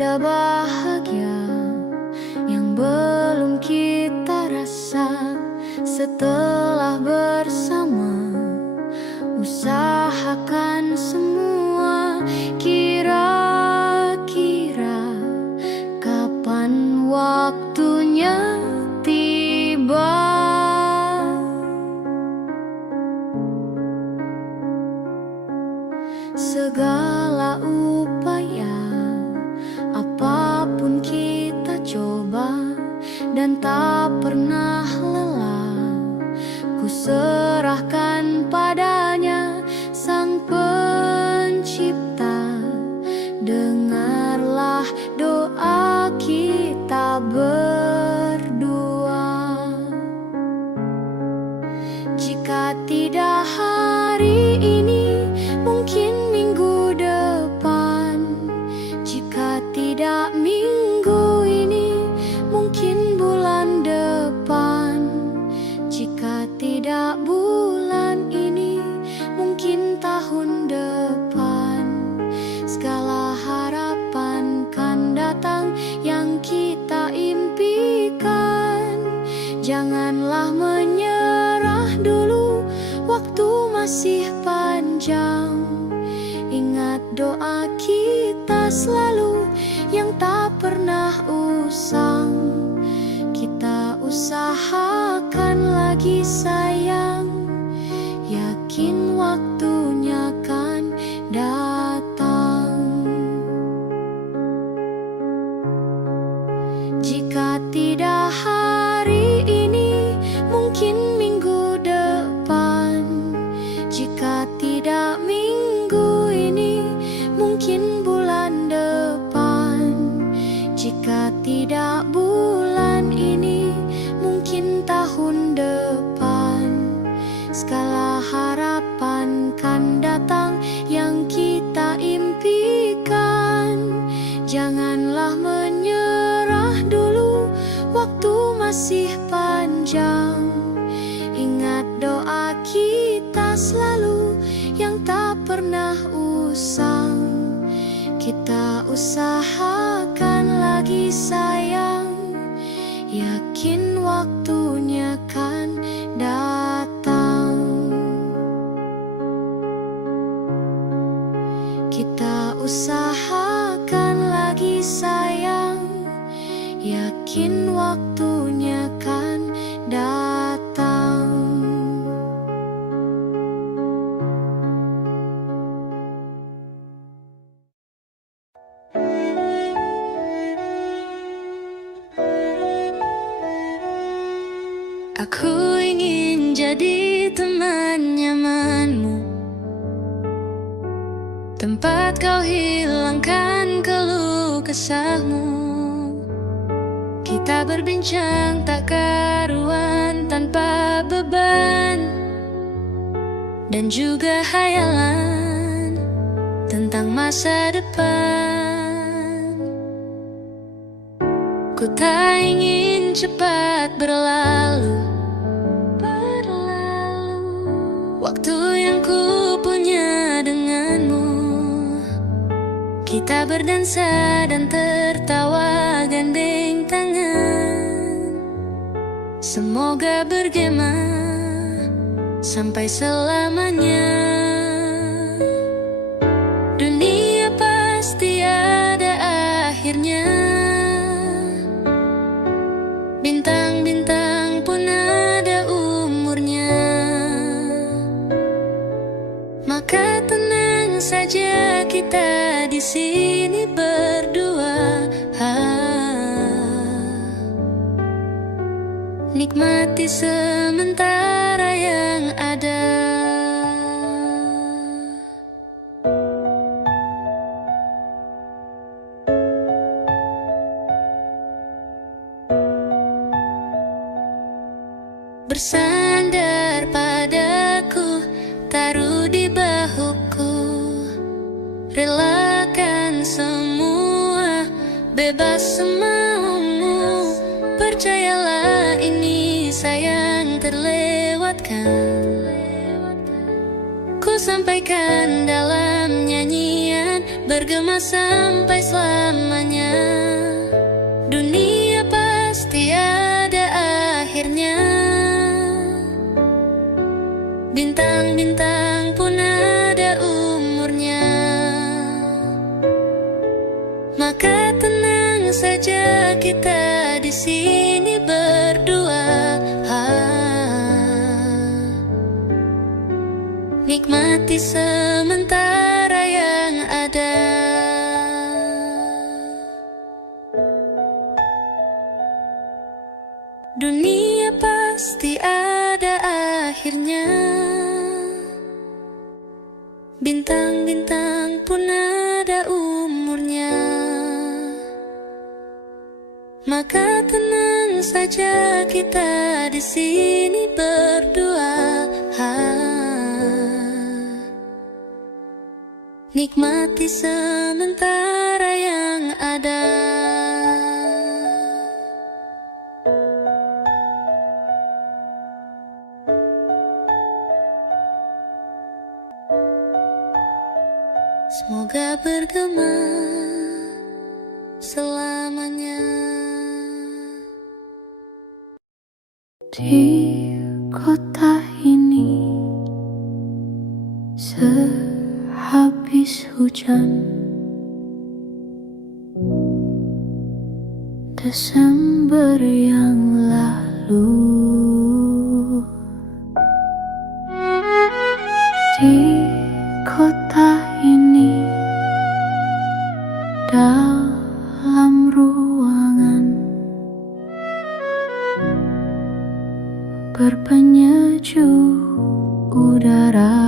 tanda bahagia yang belum kita rasa. Setelah bersama, usahakan semua. Kira-kira kapan waktunya tiba? Segala upaya, apapun kita coba, dan tak pernah lelah. Ku serahkan padanya, Sang Pencipta. Dengarlah doa kita berdua. Jika tidak hari ini, mungkin minggu depan. Jika tidak minggu ini, mungkin bulan depan. Jika tidak bulan ini, mungkin tahun depan. Segala harapan kan datang yang kita impikan. Janganlah menyerah dulu, waktu masih panjang. Ingat doa kita selalu yang tak pernah usang. Kita usahakan lagi sayang, yakin waktunya kan datang. Jika tidak hari ini, mungkin minggu depan. Jika tidak minggu ini, mungkin bulan depan. Jika tidak bulan ini, mungkin tahun depan. Segala harapan kan datang yang kita impikan. Janganlah menyerah dulu, waktu masih panjang. Ingat doa kita selalu yang tak pernah usang. Kita usahakan lagi sayang, yakin waktunya kan datang. Kita usahakan lagi sayang, yakin waktunya kan datang. Aku ingin jadi teman nyamanmu, tempat kau hilangkan keluh kesahmu. Kita berbincang tak karuan tanpa beban, dan juga hayalan tentang masa depan. Ku tak ingin cepat berlalu waktu yang ku punya denganmu. Kita berdansa dan tertawa gandeng tangan. Semoga bergema sampai selamanya. Dunia pasti ada akhirnya. Bintang-bintang pun ada umurnya. Maka tenang saja kita di sini berdua. Nikmati sementara yang ada. Bersandar padaku, taruh di bahuku. Relakan semua, bebas semaumu. Percayalah ini sayang terlewatkan. Ku sampaikan dalam nyanyian, bergema sampai selamanya. Dunia pasti ada akhirnya, bintang-bintang pun ada umurnya. Maka tenang saja kita di sini berdua, nikmati sementara yang ada. Dunia pasti ada akhirnya, bintang-bintang pun ada umurnya. Maka tenang saja kita di sini berdua, nikmati sementara yang ada. Semoga bergema selamanya. Di kota ini sehabis hujan Desember yang lalu, di kota ini dalam ruangan berpenyejuk udara,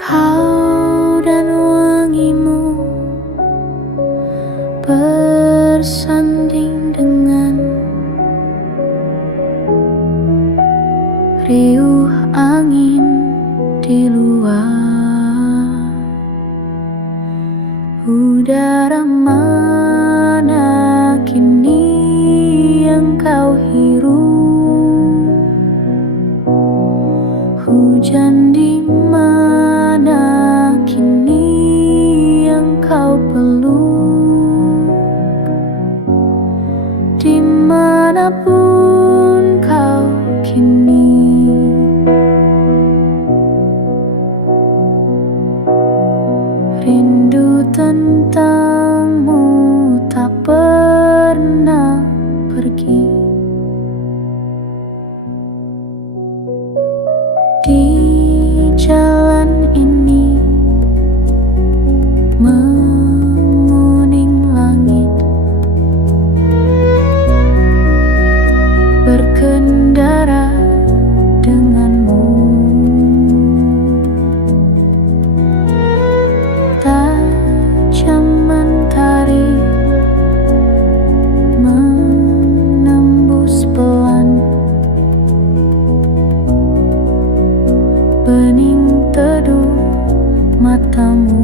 kau dan wangimu bersanding dengan riuh angin di luar. Udara mana kini yang kau hirup? Hujan di mana kini yang kau peluk? Dimanapun kau kini, rindu tentangmu tak pernah pergi. Di jalan ini menguning langit, berkendara denganmu. Tajam mentari menembus pelan bening teduh matamu.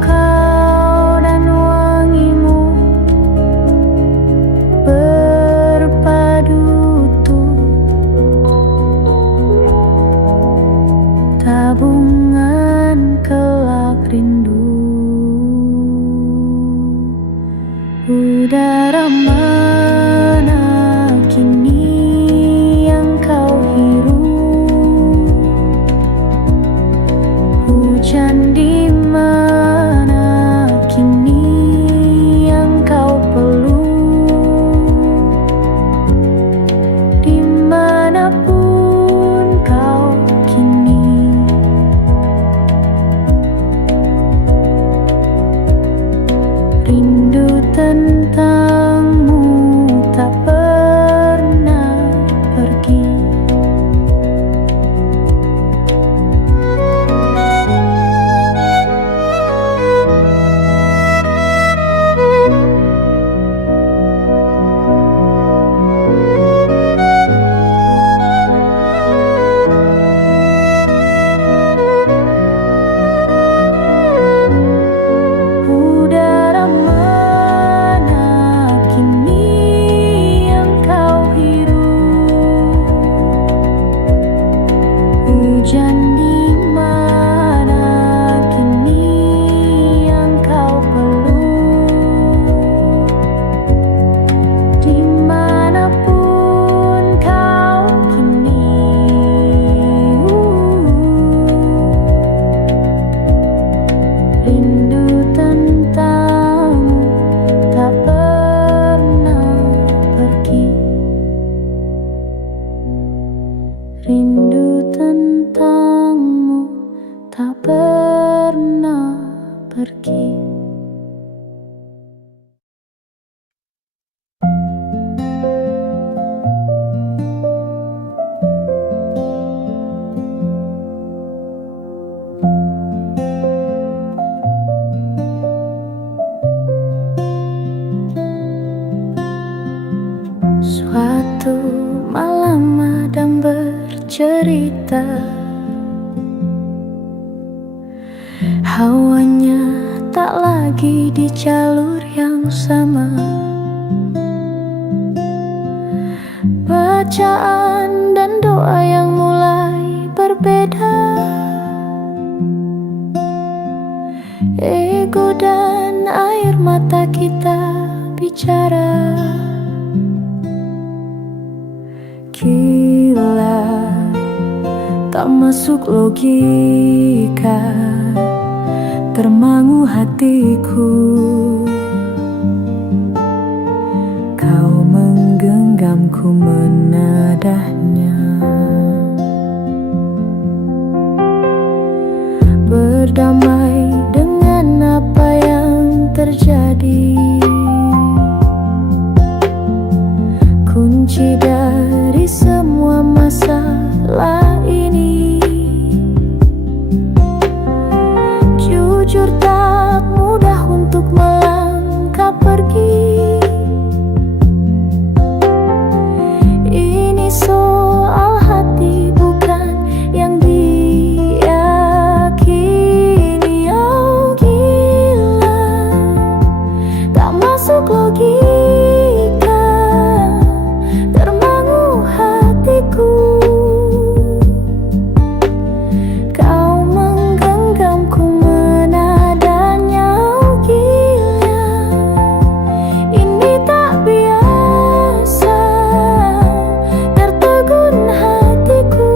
Kau dan wangimu berpadu utuh, tabungan kelak rindu. Udara mana kini yang kau hirup? Hujan di mana kini yang kau peluk? Dimanapun kau kini, rindu tentangmu tak pernah pergi. Udara mana cerita. Hawanya tak lagi di jalur yang sama. Bacaan dan doa yang mulai berbeda. Ego dan air mata kita bicara. Gila, tak masuk logika, termangu hatiku. Kau menggenggamku menadahnya. Berdamai dengan apa yang terjadi. Kunci dari semua masalah ini. Jujur tak mudah untuk melangkah pergi. Ini soal hati bukan yang diyakini. Oh gila, tak masuk logika, termangu hatiku. Kau menggenggamku menadanya. Oh gila, ini tak biasa, tertegun hatiku.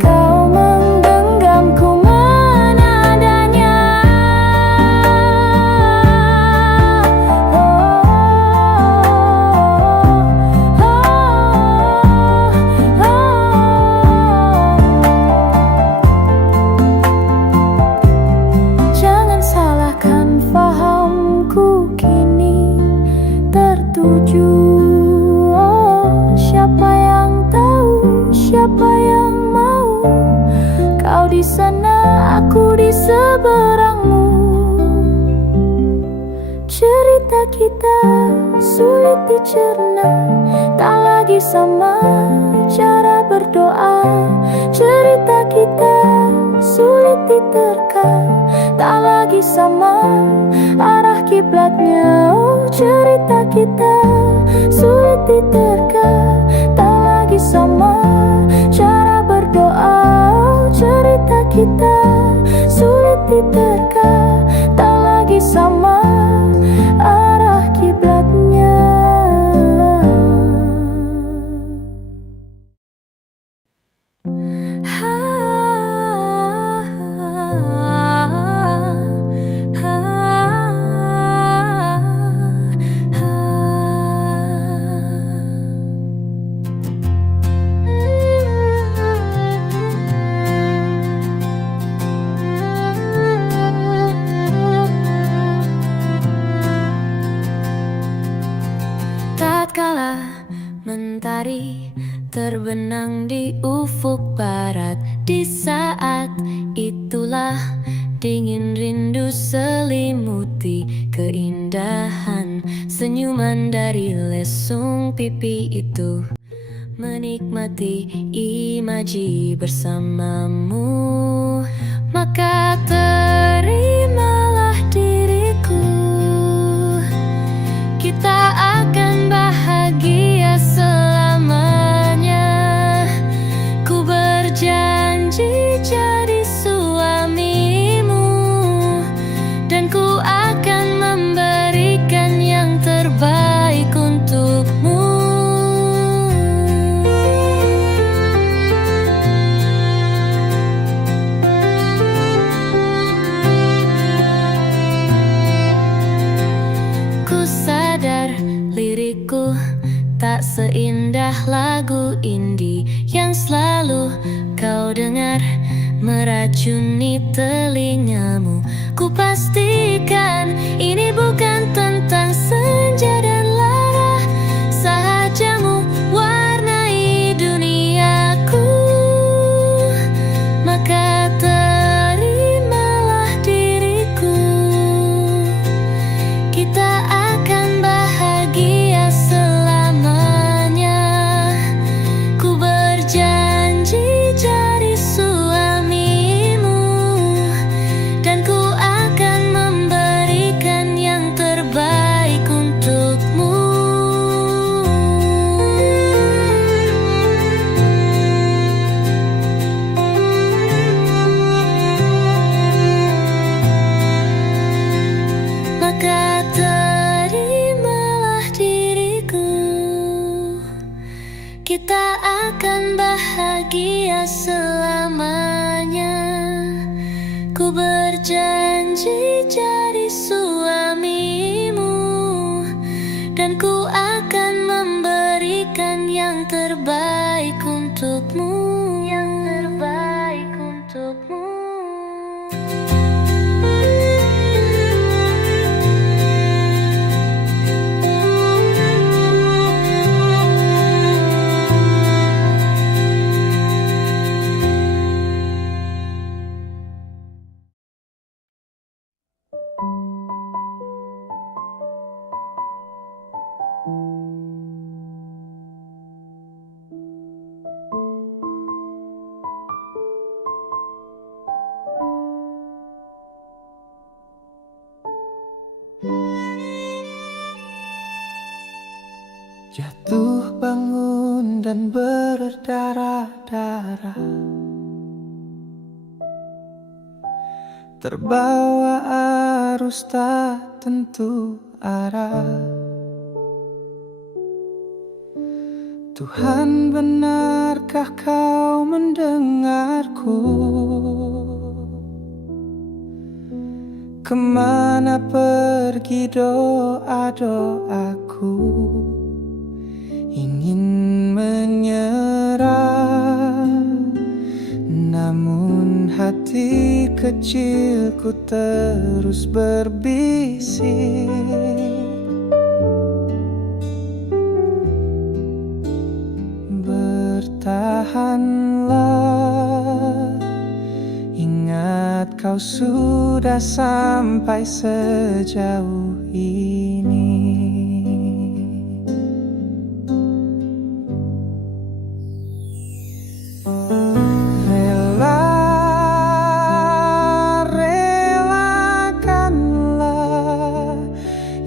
Kau menggenggamku menadanya. Jangan salahkan fahamku kini tertuju. Oh, siapa yang tahu, siapa yang mau? Kau di sana, aku di seberangmu. Cerita kita sulit dicerna, tak lagi sama cara berdoa. Cerita kita sulit diterka, tak lagi sama arah kiblatnya. Oh, cerita kita sulit diterka, tak lagi sama cara berdoa. Oh, cerita kita sulit diterka, tak lagi sama arah kiblatnya. Tatkala mentari terbenam di ufuk barat, di saat itulah dingin rindu selimuti keindahan senyuman dari lesung pipi itu. Menikmati imaji bersamamu, maka terimalah diriku. Kita akan bahagia selamanya. Ku berjanji jadi suamimu, dan ku akan memberikan yang terbaik untukmu. Ku sadar lirikku tak seindah lagu indie yang selalu kau dengar meracuni telingamu. Ku pastikan ini bukan tentang senja dan lara. Sahajamu warnai duniaku, maka terimalah diriku. Kita akan bahagia selamanya. selamanya. Ku berjanji jadi suamimu, dan ku akan memberikan yang terbaik untukmu, yang terbaik untukmu. Jatuh bangun dan berdarah-darah, terbawa arus tak tentu arah. Tuhan, benarkah kau mendengarku? Kemana pergi doa-doaku? Ingin menyerah, namun hati kecilku terus berbisik. Bertahanlah, ingat kau sudah sampai sejauh ini.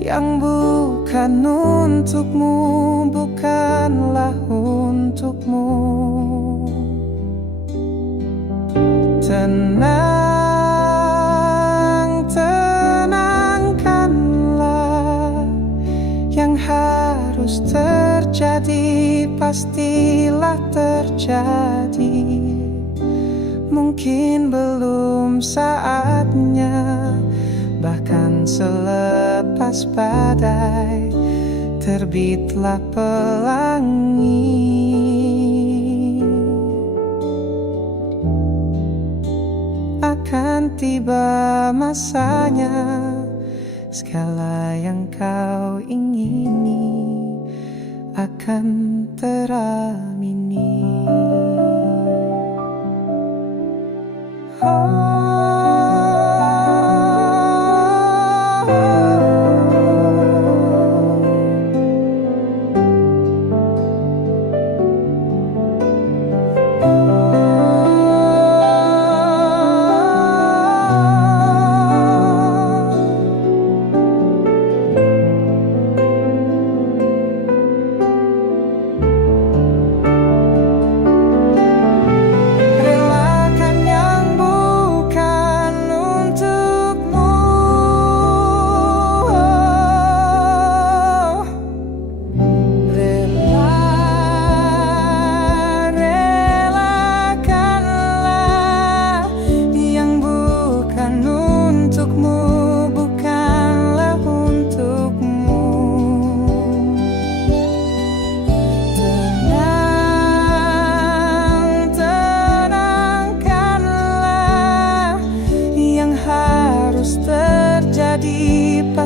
Yang bukan untukmu, bukanlah untukmu. Tenang, tenangkanlah. Yang harus terjadi pastilah terjadi. Mungkin belum saatnya, bahkan selepas badai terbitlah pelangi. Akan tiba masanya, segala yang kau ingini akan teramini.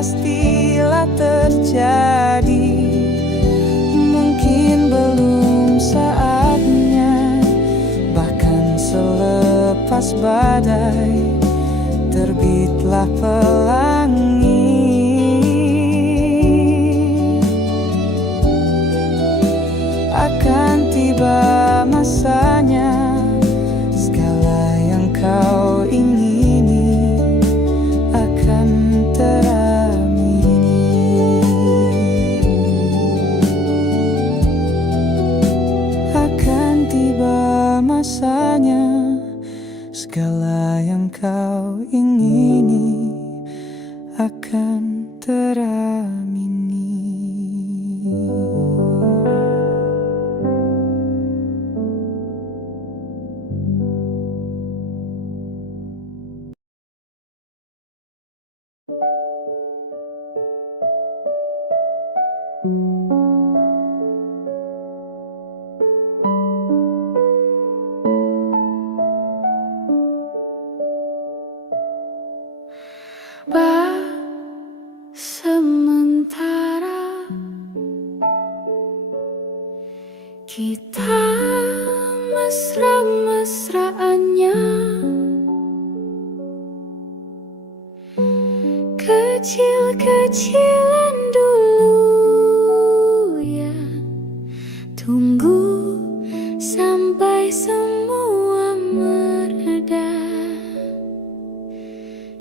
Pastilah terjadi. Mungkin belum saatnya, bahkan selepas badai terbitlah pelangi. Akan tiba masanya, segala yang kau ingini akan teramini. Akan tiba masanya, segala yang kau ingini akan teramini. Sementara kita mesra-mesraannya, kecil-kecilan dulu ya. Tunggu sampai semua mereda,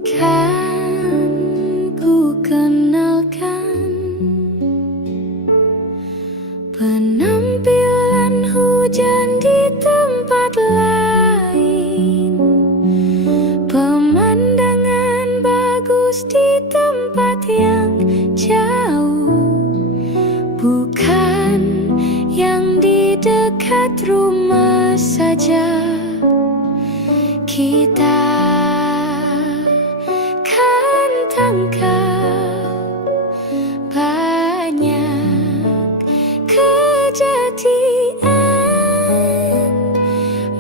kan ku kenalkan penampilan hujan di tempat lain, pemandangan bagus di tempat yang jauh, bukan yang di dekat rumah saja. Kita kan tangkap banyak kejadian,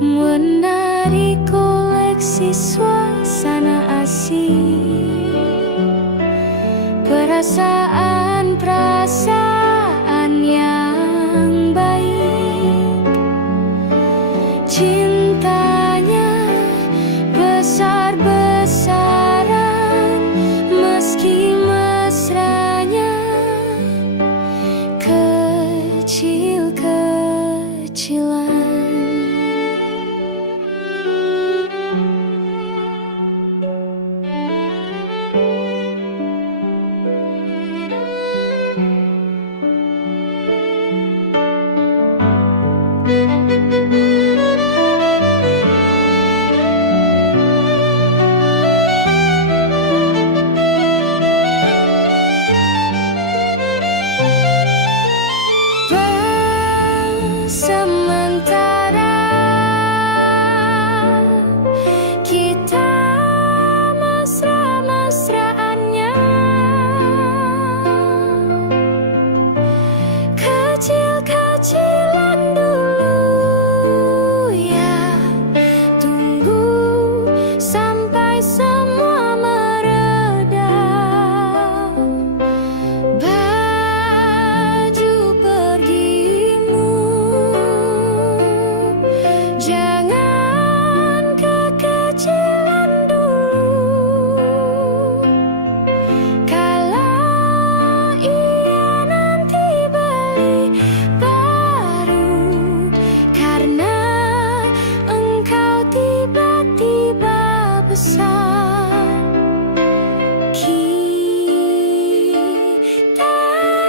menarik koleksi suasana asing, perasaan-perasaan yang baik. Cintanya besar-besaran, meski mesranya kecil-kecilan. Sementara kita mesra-mesraannya, kecil-kecilan dulu ya. Tunggu sampai semua mereda, baju pergimu jangan kekecilan dulu. Kalau ia nanti beli baru, karena engkau tiba-tiba besar, kita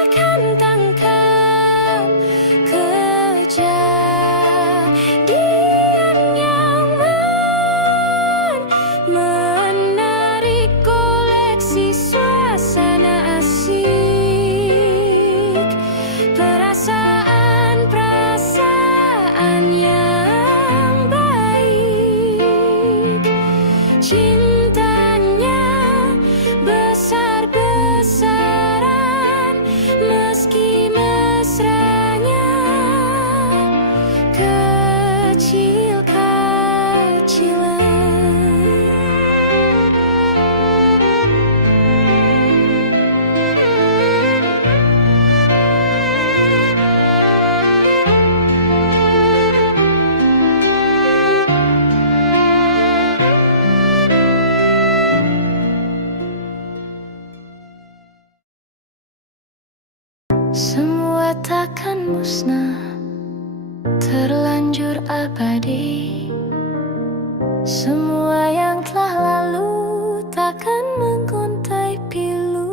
akan tangkap kejadian yang menarik koleksi suasana asik, perasaan-perasaan yang baik. Cintanya besar-besaran, meski mesranya kecil-kecilan. Semua takkan musnah, terlanjur abadi. Semua yang telah lalu takkan menggontai pilu.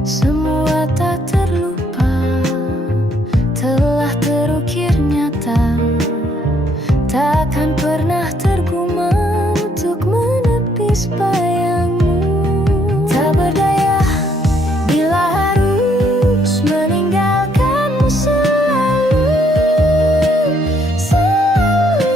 Semua tak terlupa, telah terukir nyata, takkan pernah tergumam untuk menepis bayangmu. Tak berdaya bila harus meninggalkanmu selalu, selalu,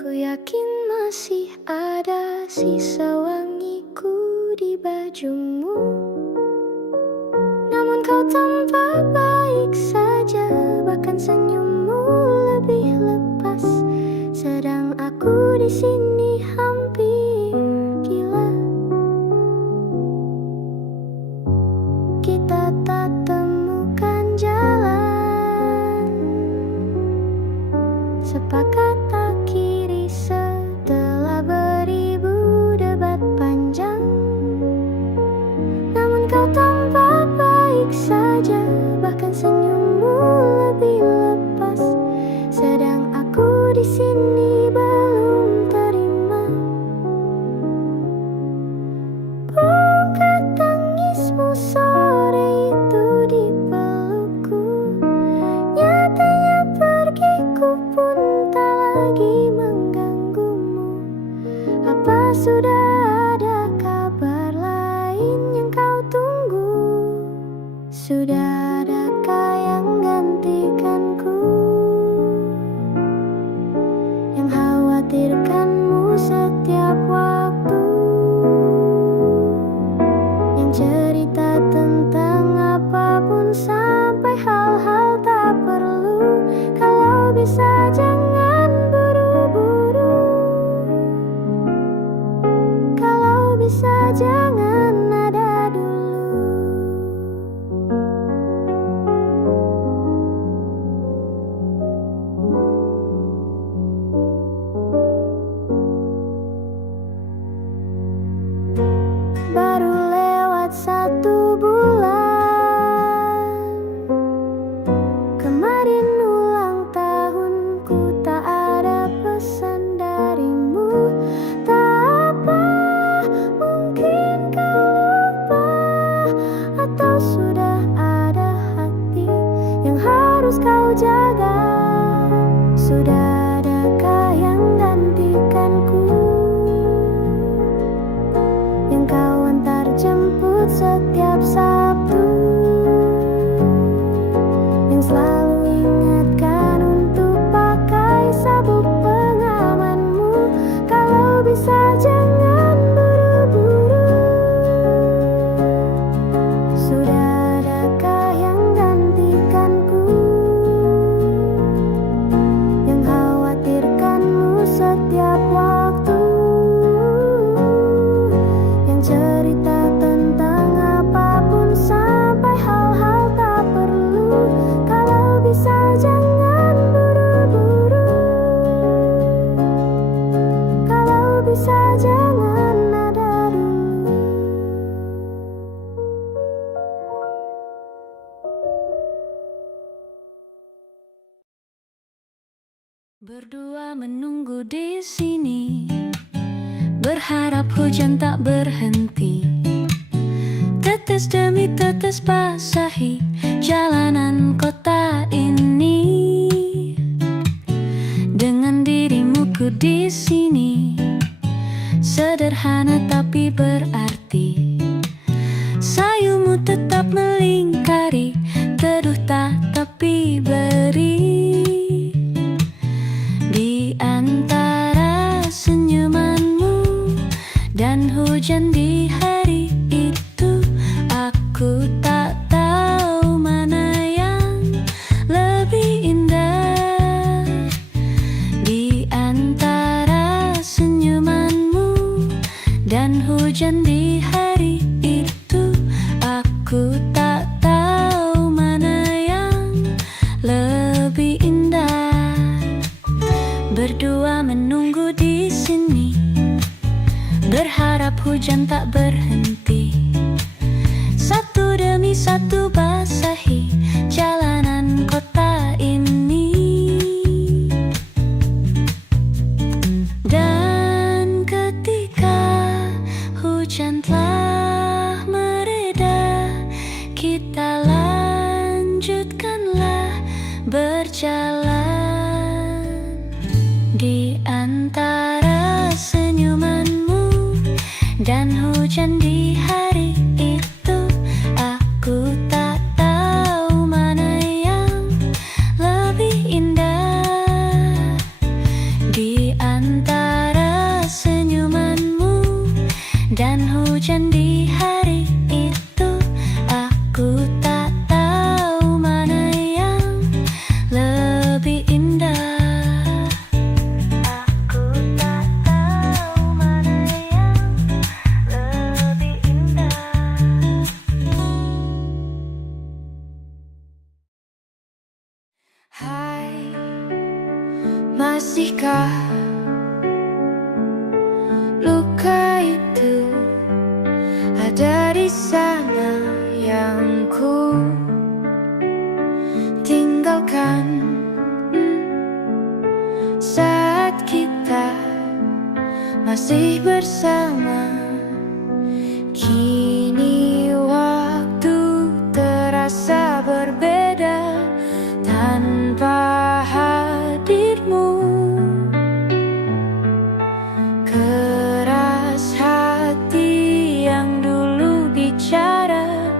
Ku yakin masih ada sisa wangiku di bajumu. Namun kau tampak baik saja, bahkan senyummu lebih lepas. Sedang aku di sini hampir gila. Kita tak temukan jalan, sepakat tak kiri setelah beribu debat panjang. Namun kau tampak baik saja, bahkan senyummu lebih lepas. Sedang aku di sini belum terima. Bukan tangismu sore itu di pelukku, nyatanya pergiku pun tak lagi mengganggumu. Apa sudah ada kabar lain yang kau tunggu? Sudah adakah yang gantikanku, yang khawatirkanmu setiap waktu, yang cerita tentang apapun sampai hal-hal tak perlu? Kalau bisa jangan buru-buru, kalau bisa jangan ada dulu. Baru lewat 1 bulan, kemarin ulang tahunku, tak ada pesan darimu. Tak apa, mungkin kau lupa, atau sudah ada hati yang harus kau jaga. Sudah adakah yang gantikanku, yang kau antar jemput setiap Sabtu, yang selalu ingatkan untuk pakai sabuk pengamanmu? Kalau bisa jangan buru-buru, sudah adakah yang gantikanku, yang khawatirkanmu setiap waktu, yang cerita tentang apapun sampai hal-hal tak perlu? Kalau bisa jangan buru-buru, kalau bisa jangan ada dulu. Berdua menunggu di sini, berharap hujan tak berhenti. Tetes demi tetes basahi jalanan kota ini. Dengan dirimu ku di sini, sederhana tapi berarti. Sayumu tetap melingkari, teduh tak tapi beri. Di antara senyumanmu dan hujan di hari itu, aku tak tahu mana yang lebih indah. Di antara senyumanmu dan hujan di hari itu, aku tak tahu mana yang lebih indah. Berdua menunggu di sini, berharap hujan tak berhenti. Satu demi satu basahi jalanan kota ini. Dan ketika hujan telah mereda, kita lanjutkanlah berjalan. Di antara senyumanmu dan hujan di hari itu, aku tak tahu mana yang lebih indah. Di antara Masihkah luka itu ada di sana yang ku tinggalkan saat kita masih bersama? Kini waktu terasa berbeda tanpa hadirmu. Keras hati yang dulu bicara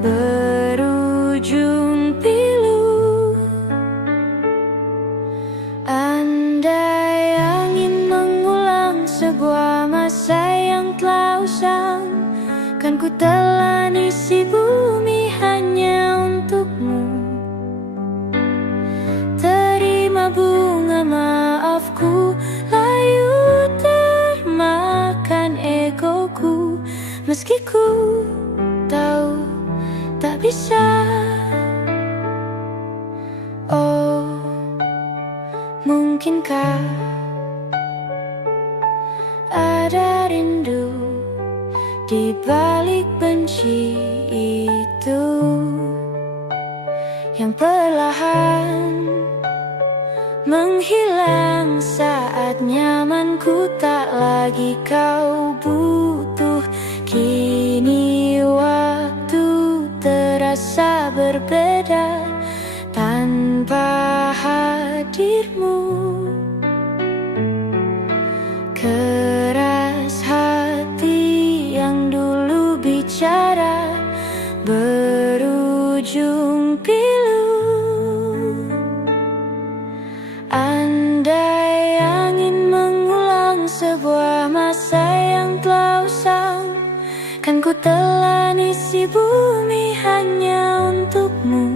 berujung pilu. Andai angin mengulang sebuah masa yang telah usang, kan ku telan isi bumi hanya untukmu. Terima bunga maafku, layu termakan egoku. Meski ku tahu tak bisa. Oh, mungkinkah ada rindu di balik benci itu yang perlahan menghilang saat nyamanku tak lagi kau butuh. Kini waktu terasa berbeda tanpa hadirmu. Keras hati yang dulu bicara berujung pilu. Andai angin mengulang sebuah masa yang telah usang, kan ku telan isi bumi hanya untukmu.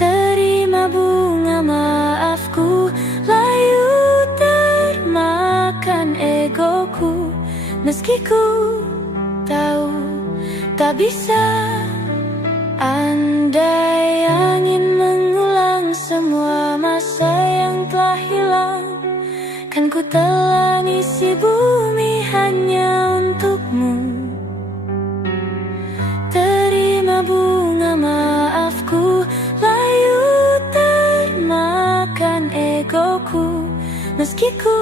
Terima bunga maafku, layu termakan egoku. Meski ku tahu tak bisa. Andai angin mengulang semua masa yang telah hilang, kan ku telan isi bumi hanya untukmu. Terima bunga maafku, layu termakan egoku. Meski ku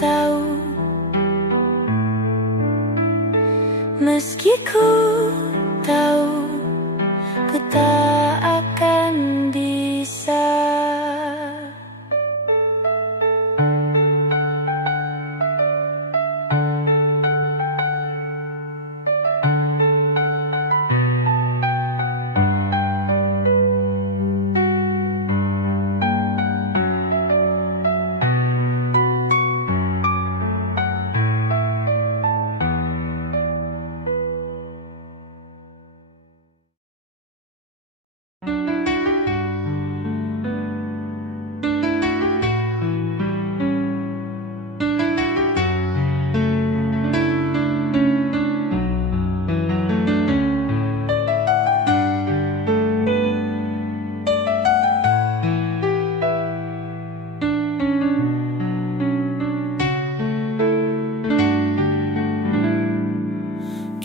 tahu, meski ku tahu, ku tak akan bisa.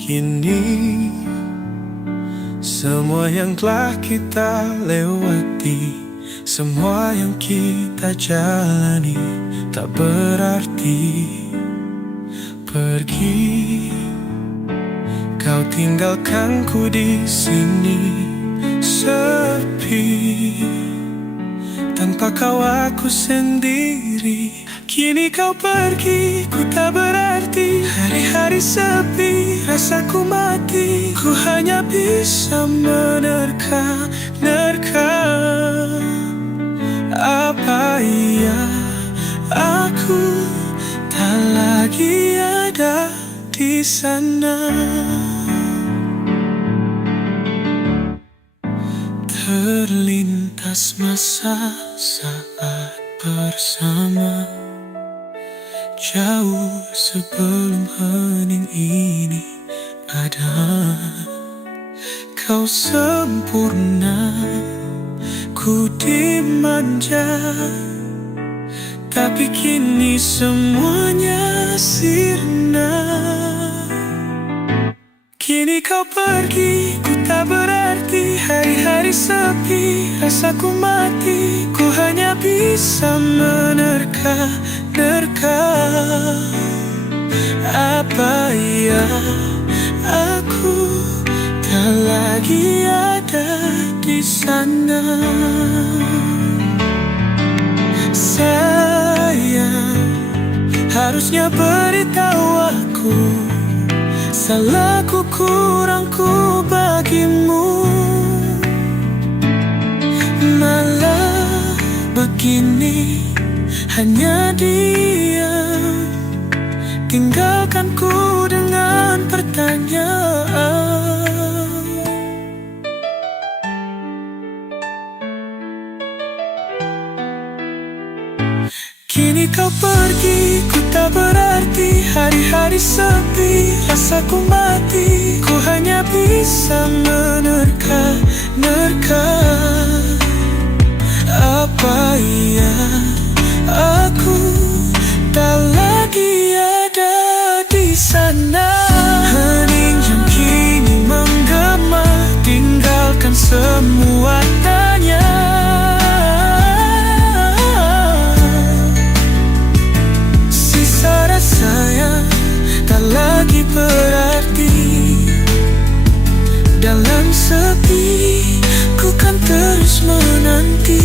Kini semua yang telah kita lewati, semua yang kita jalani tak berarti. Pergi, kau tinggalkanku di sini sepi. Tanpa kau aku sendiri. Kini kau pergi, ku tak berarti. Hari-hari sepi, rasaku mati. Ku hanya bisa menerka-nerka. Apa iya aku tak lagi ada di sana? Terlintas masa saat bersama, jauh sebelum hening ini ada. Kau sempurna, Ku dimanja, tapi kini semuanya sirna. Kini kau pergi, ku tak berarti. Hari-hari sepi, rasaku mati. Ku hanya bisa menerka-nerka. Apa ya, aku tak lagi ada di sana. Sayang, harusnya beritahu aku. Salahku, kurangku bagimu. Malah begini, hanya diam, tinggalkanku dengan pertanyaan. Kini kau pergi, ku tak berarti. Hari-hari sepi, rasaku mati. Ku hanya bisa menerka-nerka. Apa ya, aku tak lagi ada di sana. Hening yang kini menggema, tinggalkan semua tanya. Sayang tak lagi berarti. Dalam sepi, ku kan terus menanti.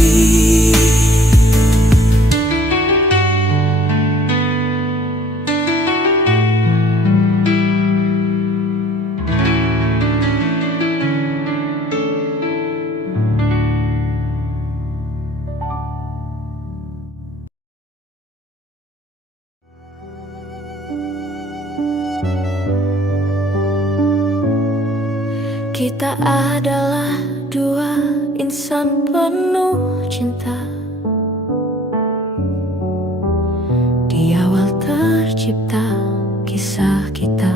Kita adalah dua insan penuh cinta. Di awal tercipta kisah kita.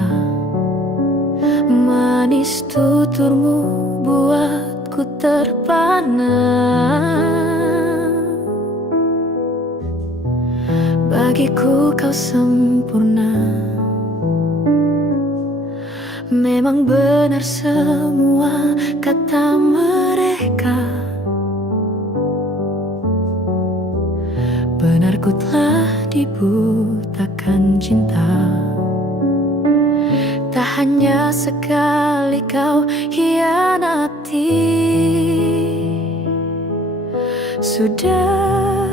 Manis tuturmu buatku terpana. Bagiku kau sempurna. Memang benar semua kata mereka. Benar ku telah dibutakan cinta. Tak hanya sekali kau hianati. Sudah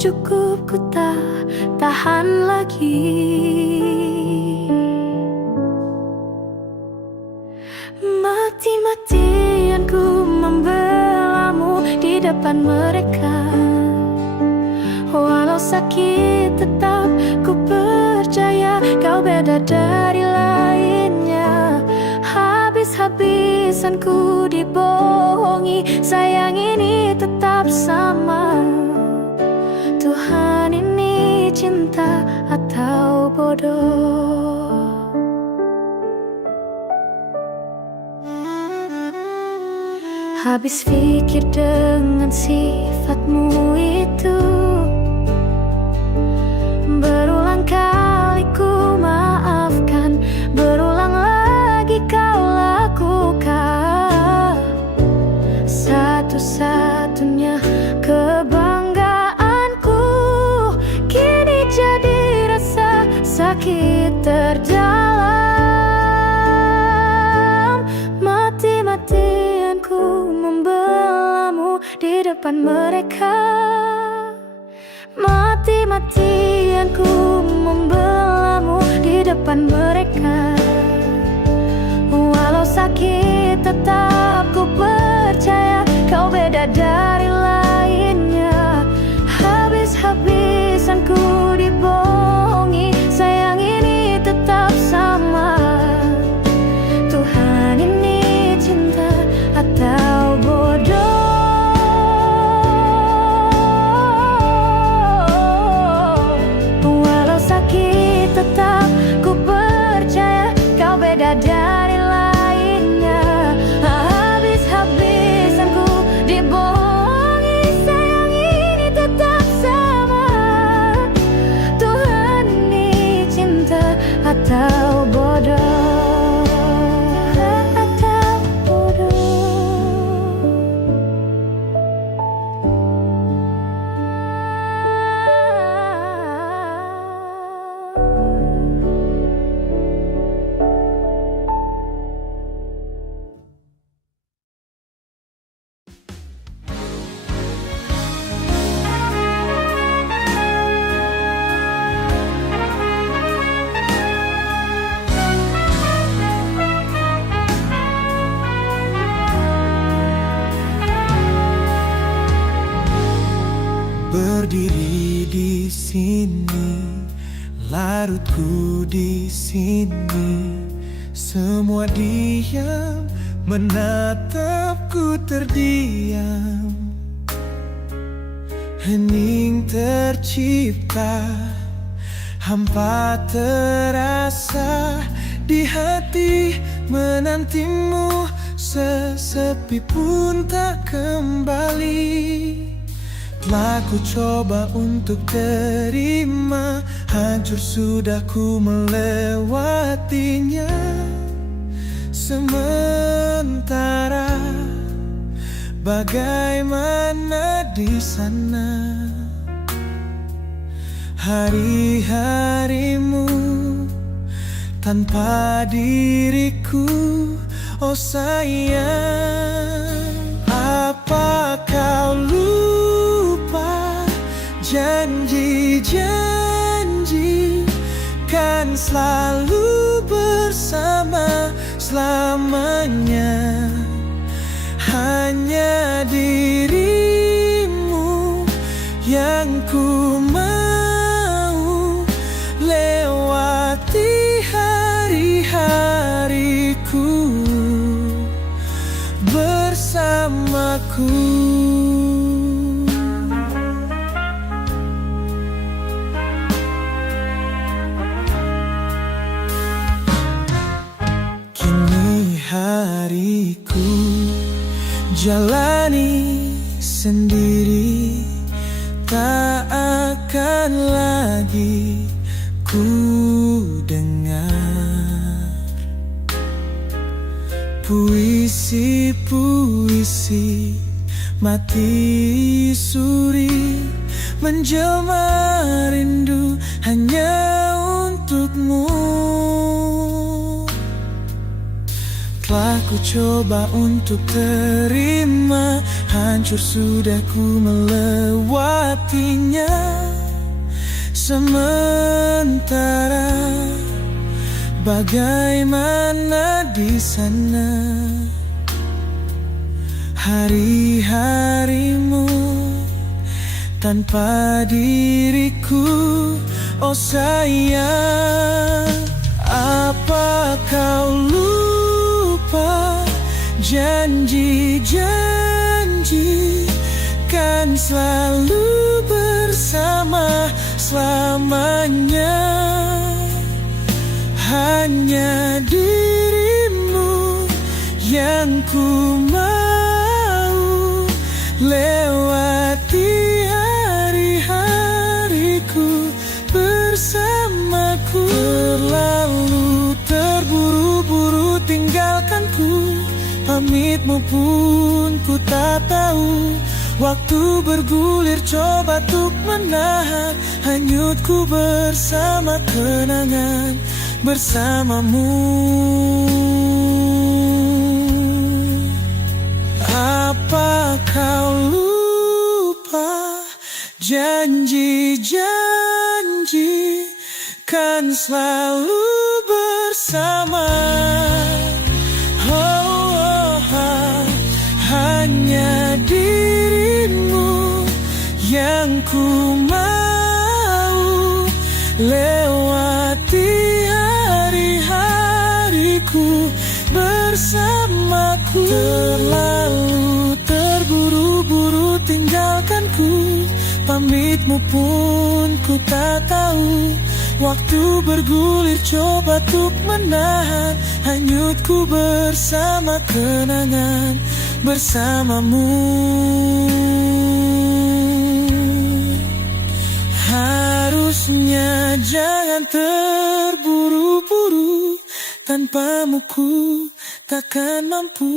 cukup, ku tak tahan lagi. Mati-matian ku membelamu di depan mereka. Walau sakit tetap ku percaya kau beda dari lainnya. Habis-habisan ku dibohongi. Sayang ini tetap sama. Tuhan ini cinta atau bodoh? Habis pikir dengan sifatmu itu. Berulang kali ku maafkan, berulang lagi kau lakukan. Satu-satunya kebanggaanku kini jadi rasa sakit terdalam. Mati-matian ku membelamu di depan mereka. Mati-matian ku membelamu di depan mereka. Walau sakit tetap ku percaya kau beda dari lainnya. Habis-habisan ku dibohongi. Sayang ini tetap sama. Tuhan ini cinta atau bodoh? Tetap ku percaya kau beda dari lainnya. Habis-habisan ku dibohongi. berdiri di sini, larutku di sini. Semua diam, menatapku terdiam. Hening tercipta, hampa terasa di hati, menantimu sesepi pun tak kembali. Telah ku coba untuk terima, hancur sudah ku melewatinya. Sementara bagaimana di sana hari-harimu tanpa diriku, oh sayang. Apa kau lupa janji-janji kan selalu bersama selamanya? Hanya dirimu yang ku mau, lewati hari-hariku bersamaku. Kini hariku jalani sendiri, tak akan lagi ku dengar puisi-puisi mati suri, menjelma rindu hanya untukmu. Telah ku coba untuk terima, hancur sudah ku melewatinya. Sementara bagaimana di sana hari-harimu tanpa diriku, oh sayang. Apa kau lupa janji-janji kan selalu bersama selamanya? Hanya dirimu yang ku mau, lewati hari-hariku bersamaku. Terlalu terburu-buru tinggalkanku, pamitmu pun ku tak tahu. Waktu bergulir coba untuk menahan hanyutku bersama kenangan bersamamu. Apa kau lupa janji-janji kan selalu bersama? Hanya dirimu yang ku mau, lewati hari-hariku bersamaku. Terlalu terburu-buru tinggalkanku, pamitmu pun ku tak tahu. Waktu bergulir coba untuk menahan hanyutku bersama kenangan bersamamu. Harusnya jangan terburu-buru, tanpamu ku takkan mampu.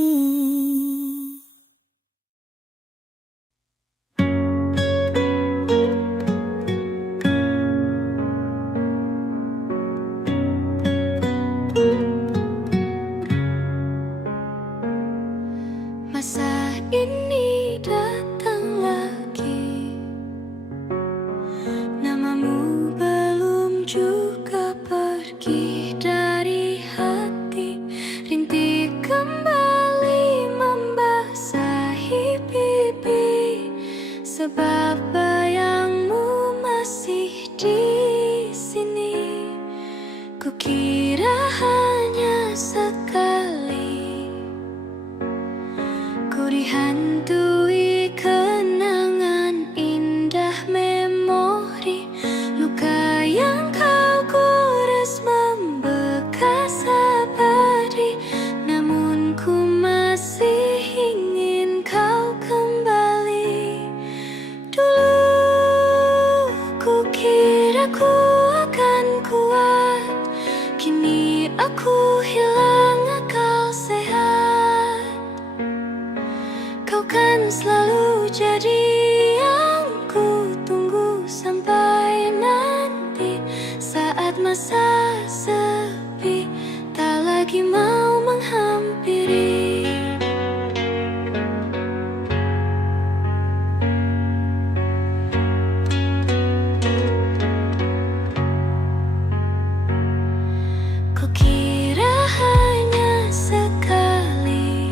Masa ini datang lagi, namamu belum juga pergi dari hati. Rintik kembali membasahi pipi, sebab bayangmu kukira ku akan kuat, kini aku hilang akal sehat. Kau kan selalu jadi yang ku tunggu sampai nanti, saat masa sepi tak lagi mau menghampiri. Kukira hanya sekali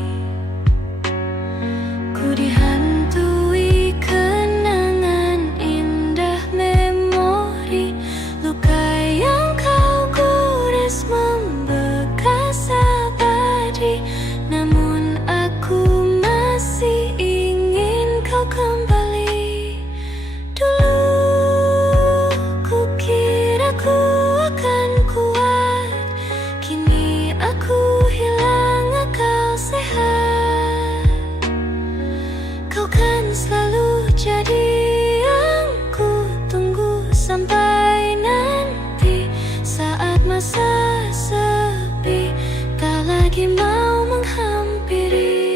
ku dihantui kenangan indah, memori luka yang kau gores membekas abadi. Namun aku masih ingin kau kembali. Dulu kukira ku akan kuat, kini aku hilang akal sehat. Kau kan selalu jadi yang ku tunggu sampai nanti, saat masa sepi tak lagi mau menghampiri.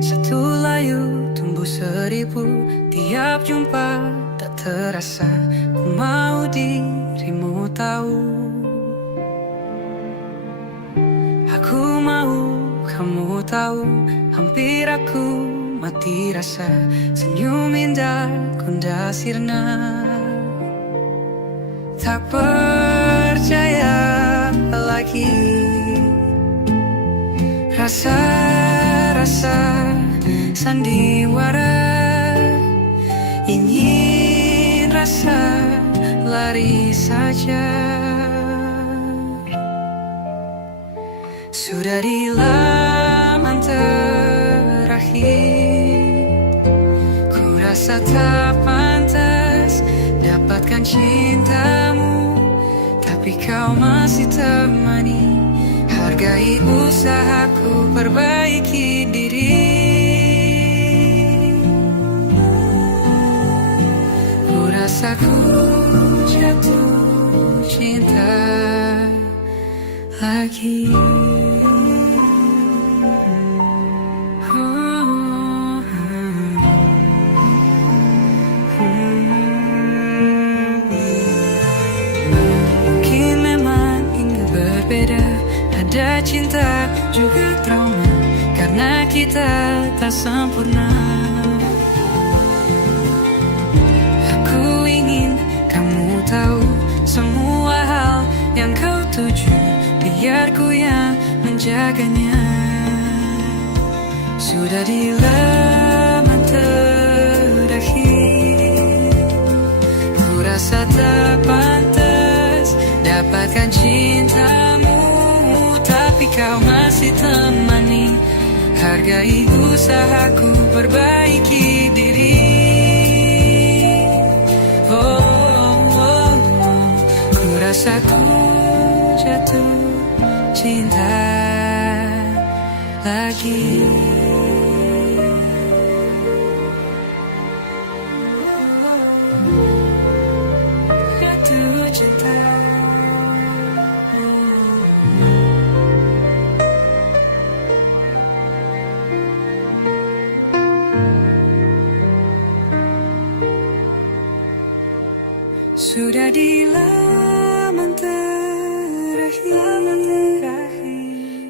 Satu layu tumbuh seribu, tiap jumpa tak terasa. Ku mau dirimu tahu, aku mau kamu tahu. Hampir aku mati rasa, senyum indah gundah sirna. Tak percaya lagi, rasa-rasa sandiwara, ingin rasa lari saja. Sudah di laman terakhir, ku rasa tak pantas dapatkan cintamu, tapi kau masih temani. Hargai usahaku perbaiki diri. Ku rasa ku jatuh cinta lagi. Mungkin memang ingin berbeda, ada cinta juga trauma, karena kita tak sempurna. Aku ingin kamu tahu semua hal yang kau tuju, biar ku yang menjaganya. Sudah di laman terakhir, ku rasa tak pantas dapatkan cintamu, tapi kau masih temani. Hargai usahaku perbaiki diri. Ku rasa ku jatuh cinta lagi. Jatuh cinta. Sudah di laman terakhir,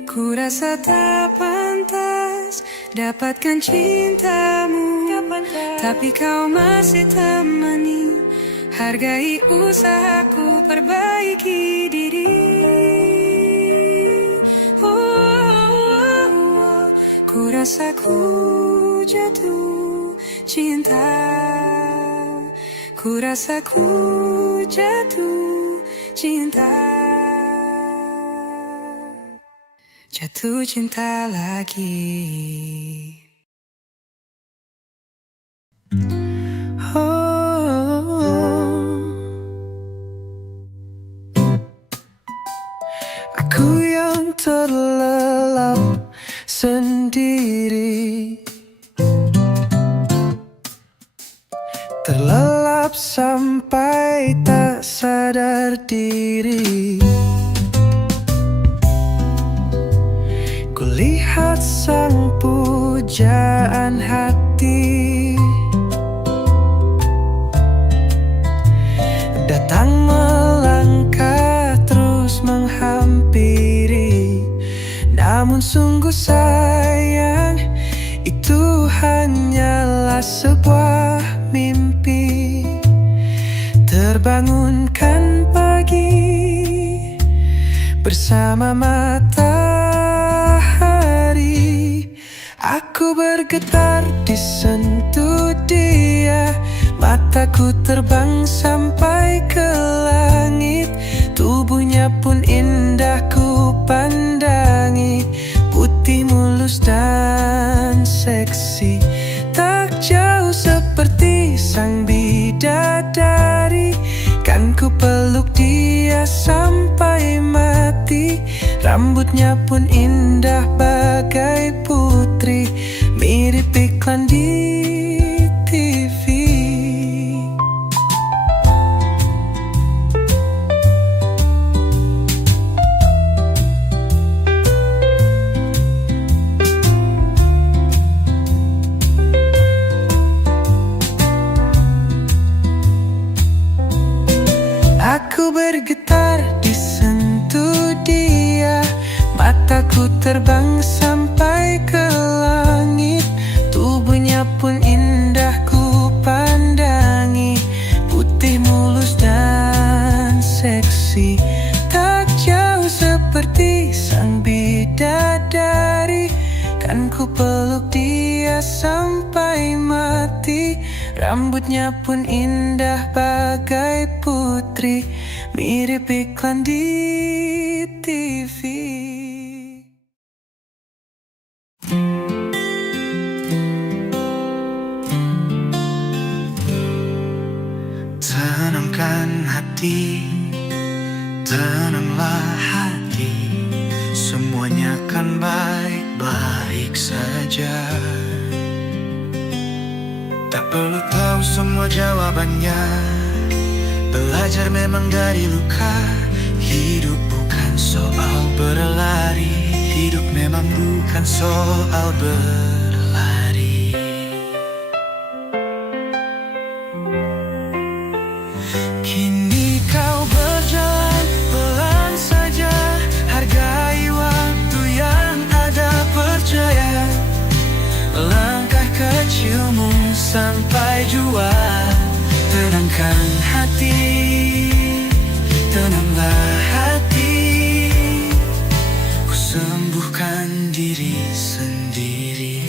ku rasa tak pantas dapatkan cintamu, tapi kau masih temani. Hargai usahaku perbaiki diri. Ku rasa ku jatuh cinta. Ku rasa ku jatuh cinta, jatuh cinta lagi. Oh, sampai tak sadar diri. Kulihat sang pujaan hati datang melangkah terus menghampiri. Namun sungguh sayang, itu hanyalah sebuah mimpi. Terbangunkan pagi bersama matahari. Aku bergetar disentuh dia, mataku terbang sampai ke langit. Tubuhnya pun indah ku pandangi, putih mulus dan seksi, tak jauh seperti sang bidadari. Kan ku peluk dia sampai mati. Rambutnya pun indah bagai putri, mirip iklan di TV. Aku bergetar disentuh dia, mataku terbang sampai ke langit. Tubuhnya pun indah ku pandangi, putih mulus dan seksi, tak jauh seperti sang bidadari. Kan ku peluk dia sampai mati. Rambutnya pun indah bagai putri, mirip iklan di TV. Tenangkan hati, tenanglah hati, semuanya kan baik-baik saja. Tak perlu tahu semua jawabannya, belajar memang dari luka. Hidup bukan soal berlari, hidup memang bukan soal berlari. Kini kau berjalan pelan saja, hargai waktu yang ada, percaya langkah kecilmu sampai jua. Tenangkan hati, tenanglah hati, ku sembuhkan diri sendiri.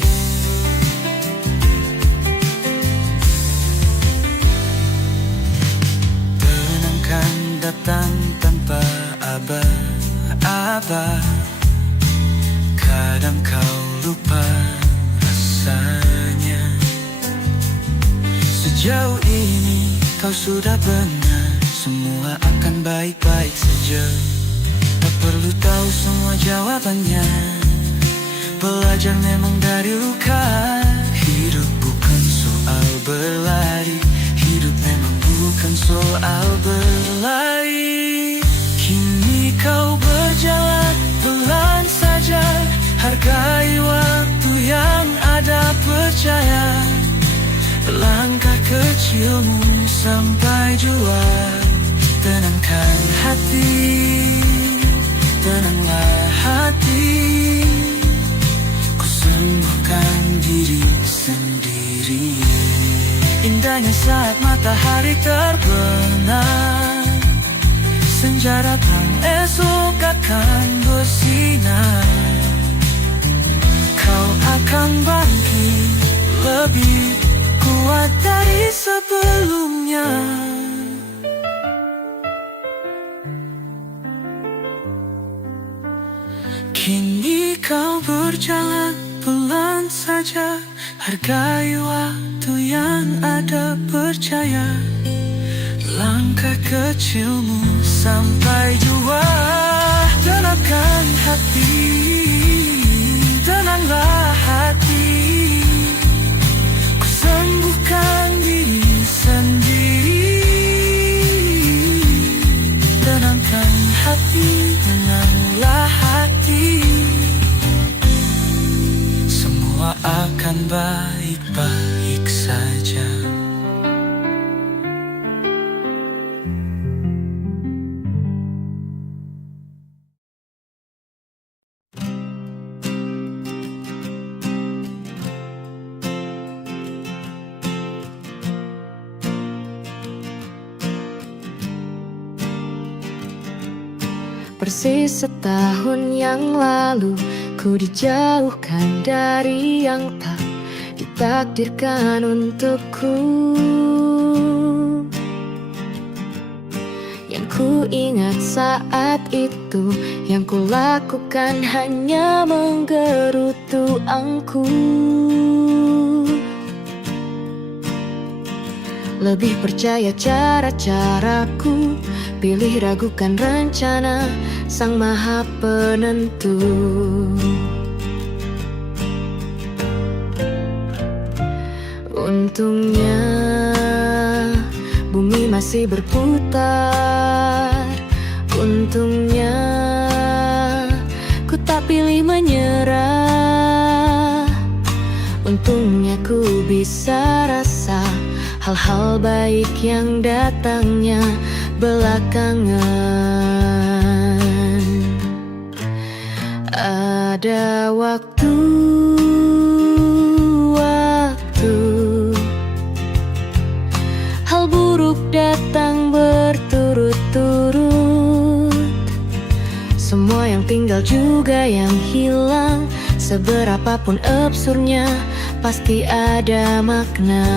Tenangkan datang tanpa aba-aba, kadang kau lupa rasanya. Sejauh ini kau sudah benar, semua akan baik-baik saja. Tak perlu tahu semua jawabannya, belajar memang dari luka. Hidup bukan soal berlari, hidup memang bukan soal berlari. Kini kau berjalan pelan saja, hargai waktu yang ada, percaya langkah kecilmu sampai jua. Tenangkan hati, tenanglah hati, ku sembuhkan diri sendiri. Indahnya saat matahari terbenam, senja datang esok akan bersinar. Kau akan bangkit lebih kuat dari sebelumnya. Kini kau berjalan pelan saja, hargai waktu yang ada, percaya langkah kecilmu sampai jua. Tenangkan hati, tenanglah hati, ku sembuhkan diri sendiri. baik-baik saja. Persis setahun yang lalu ku dijauhkan dari yang tak ditakdirkan untukku. Yang ku ingat saat itu, yang ku lakukan hanya menggerutu angku. Lebih percaya cara-caraku, pilih ragukan rencana Sang Maha Penentu. Untungnya bumi masih berputar. Untungnya ku tak pilih menyerah. Untungnya ku bisa rasa hal-hal baik yang datangnya belakangan. Ada waktu hal buruk datang berturut-turut. Semua yang tinggal juga yang hilang. Seberapapun absurdnya, pasti ada makna.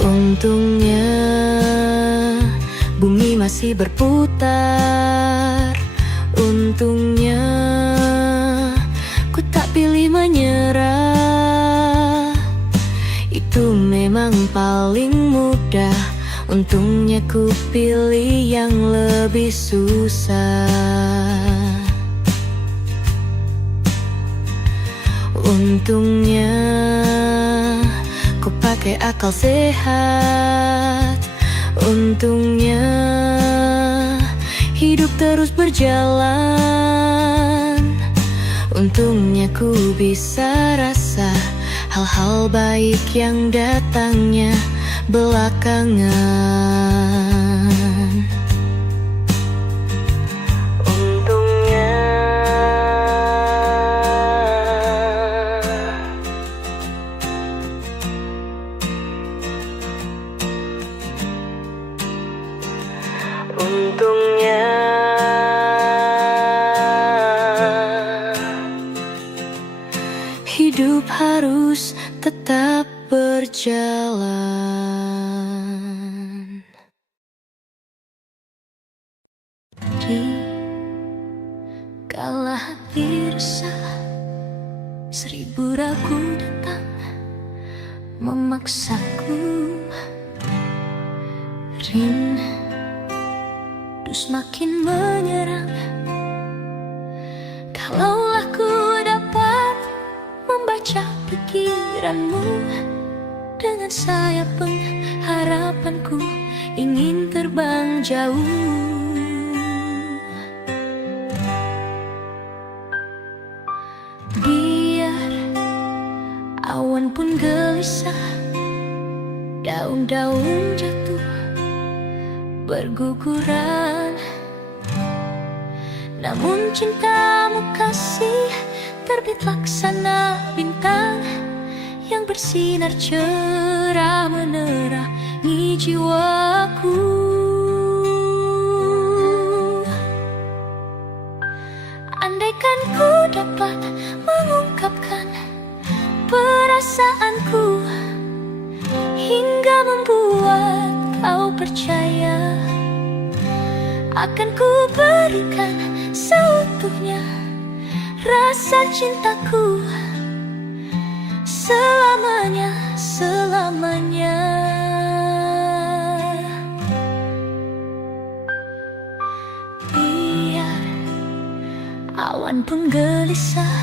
Untungnya bumi masih berputar. Untungnya ku tak pilih menyerah. Itu memang paling mudah. Untungnya ku pilih yang lebih susah. Untungnya ku pakai akal sehat. Untungnya hidup terus berjalan. Untungnya ku bisa rasa hal-hal baik yang datangnya belakangan. Untungnya hidup harus tetap berjalan. Di kala hati resah, 1000 ragu datang memaksaku. Rindu semakin menyerang. Kalaulah ku dapat membaca pikiranmu, dengan sayap pengharapanku ingin terbang jauh. Biar awan pun gelisah, daun-daun jatuh berguguran, namun cintamu kasih terbit laksana bintang yang bersinar cerah menerangi jiwaku. Andaikan ku dapat mengungkapkan perasaanku hingga membuat kau percaya, akan ku berikan seutuhnya rasa cintaku selamanya, selamanya. Biar awan pun gelisah,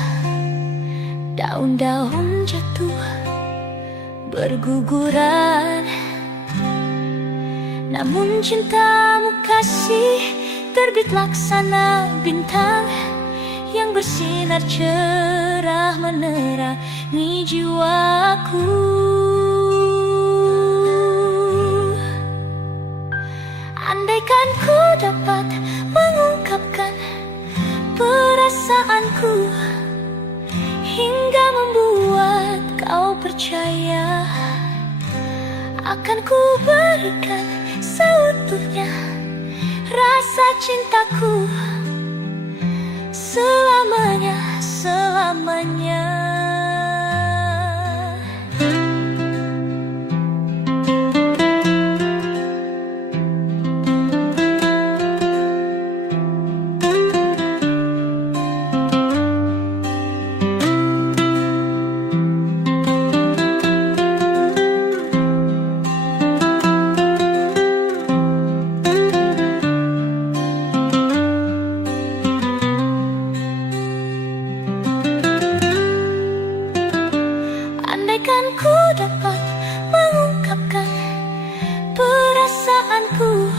daun-daun jatuh berguguran, namun cintamu kasih terbit laksana bintang yang bersinar cerah menerangi jiwaku. Andaikan ku dapat mengungkapkan perasaanku hingga membuat kau percaya, akan ku berikan seutuhnya rasa cintaku selamanya, selamanya. Andaikan ku dapat mengungkapkan perasaanku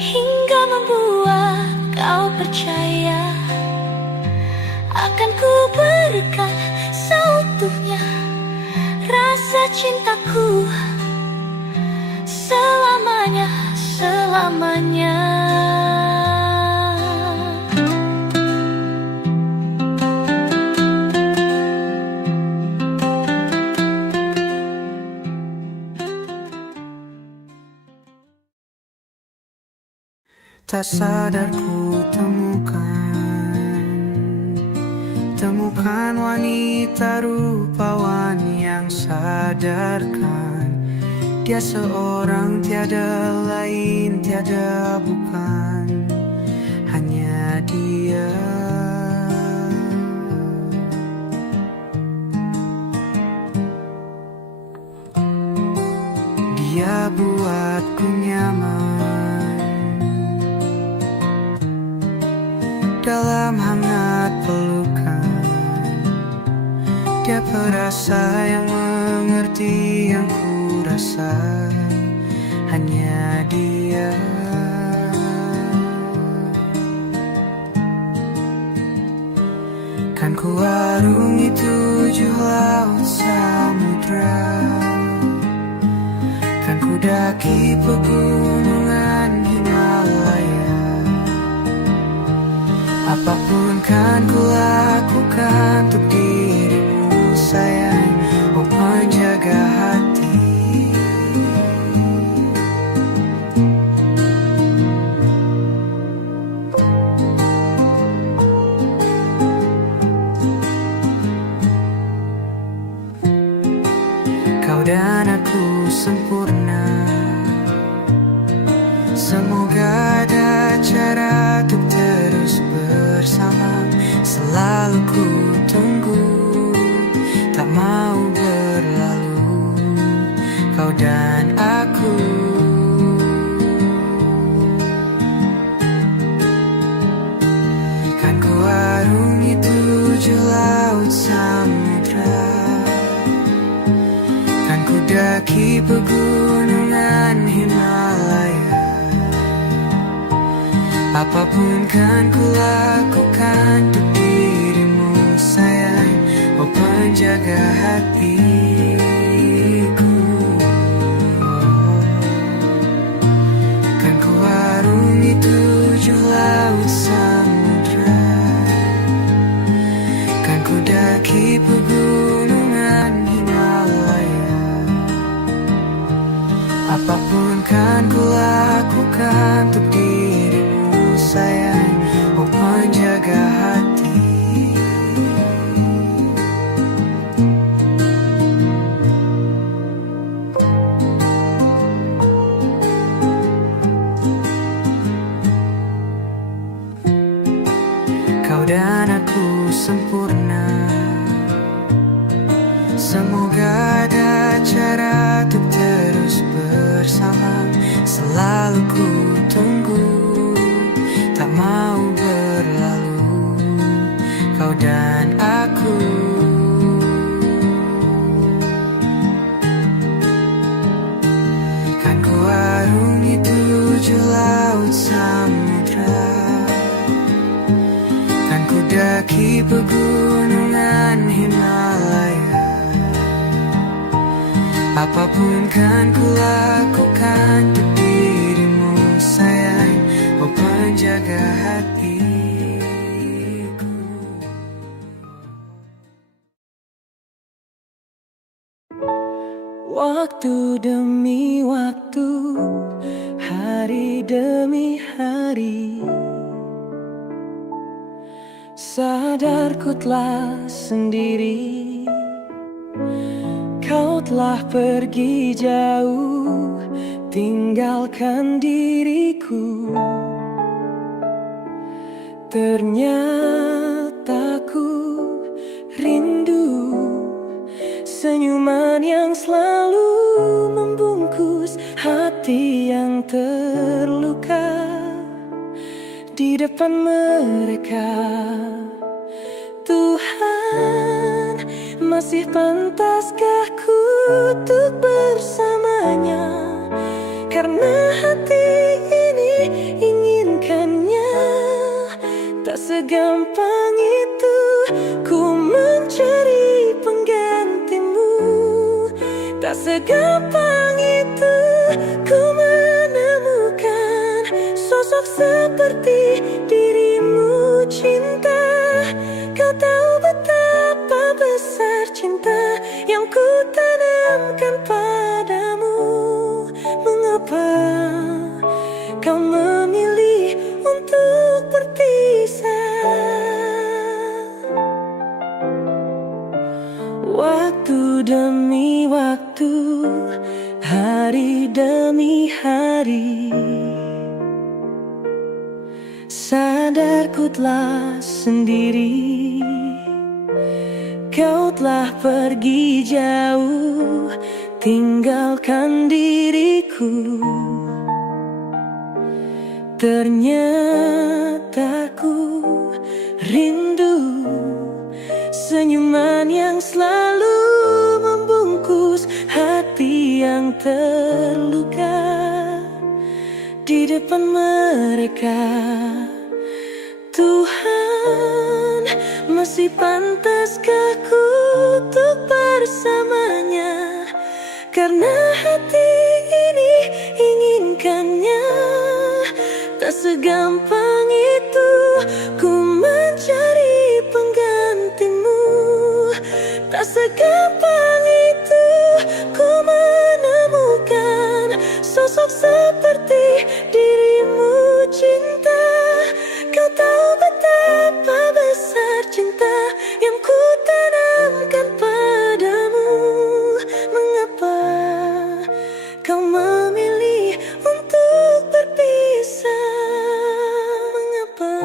hingga membuat kau percaya, akan ku berikan seutuhnya rasa cintaku selamanya, selamanya. Tak sadar ku temukan wanita rupawan yang sadarkan dia seorang, tiada lain, tiada bukan, hanya dia. Dia buatku nyaman dalam hangat pelukan. Dia perasa yang mengerti yang ku rasa, hanya dia. Kan ku arungi 7 laut samudra, kan ku daki pegunungan Himalaya. Apapun kan ku lakukan untuk dirimu sayang, oh penjaga hati. Kau dan aku sempurna, semoga ada cara untuk terus bersama. Selalu ku tunggu, tak mau berlalu, kau dan aku. Kan ku arungi 7 laut samudra, kan ku daki pegunungan Himalaya. Apapun kan ku lakukan untuk dirimu sayang, oh penjaga hatiku. Kan ku arungi 7 laut samudra, kan ku daki pegunungan Himalaya. Apapun kan ku lakukan untuk dirimu sayang, oh penjaga hati. Kau dan aku sempurna, semoga ada cara untuk terus bersama. Selalu ku tunggu, tak mau berlalu, kau dan aku. Kan ku arungi 7 laut samudra, kan ku daki pegunungan Himalaya. Apapun kan ku lakukan untuk dirimu sayang, oh penjaga hatiku. Waktu demi waktu, hari demi hari, sadar ku telah sendiri. Kau telah pergi jauh, tinggalkan diriku. Ternyata ku rindu senyuman yang selalu membungkus hati yang terluka di depan mereka. Tuhan, masih pantaskah ku untuk bersamanya? Karena hati ini inginkannya. Tak segampang itu ku mencari penggantimu. Tak segampang itu ku menemukan sosok seperti dirimu. Cinta, kau tahu betapa besar cinta yang ku tanamkan padamu. Mengapa kau memilih untuk berpisah? Waktu demi waktu, hari demi hari, sadar ku telah sendiri. Kau telah pergi jauh, tinggalkan diriku. Ternyata ku rindu senyuman yang selalu membungkus hati yang terluka di depan mereka. Tuhan, masih pantaskah ku untuk bersamanya? Karena hati ini inginkannya. Tak segampang itu ku mencari penggantimu. Tak segampang itu ku menemukan sosok seperti dirimu. Cinta, kau tahu betapa besar cinta yang ku tanamkan padamu. Mengapa kau memilih untuk berpisah? Mengapa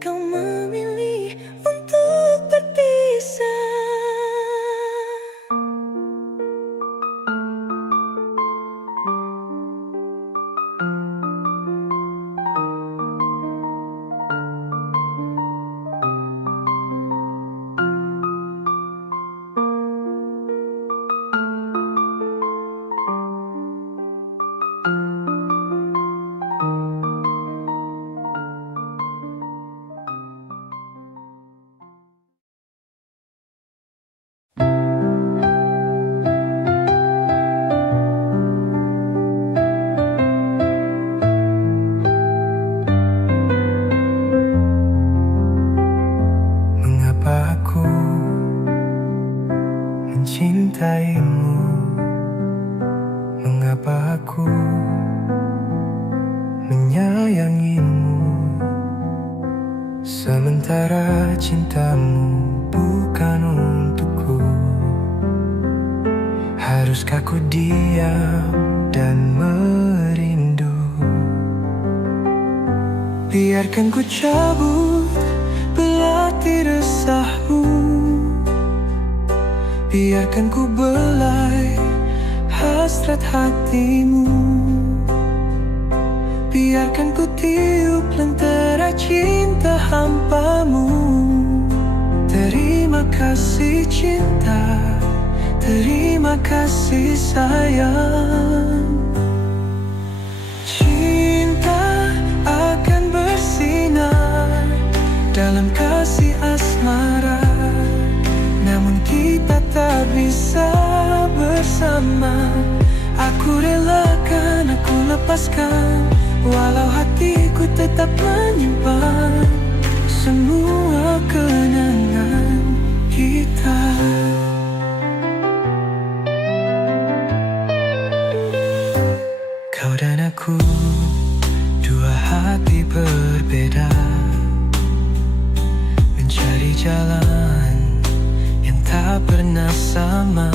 kau memilih untuk berpisah? Mengapa aku mencintaimu? Mengapa aku menyayangimu? Sementara cintamu bukan untukku. Haruskah ku diam dan merindu? Biarkan ku cabut belati resahmu. Biarkan ku belai hasrat hatimu. Biarkan ku tiup lentera cinta hampamu. Terima kasih cinta, terima kasih sayang. Cinta akan bersinar dalam relakan, aku lepaskan, walau hatiku tetap menyimpan semua kenangan kita. Kau dan aku, dua hati berbeda, mencari jalan yang tak pernah sama.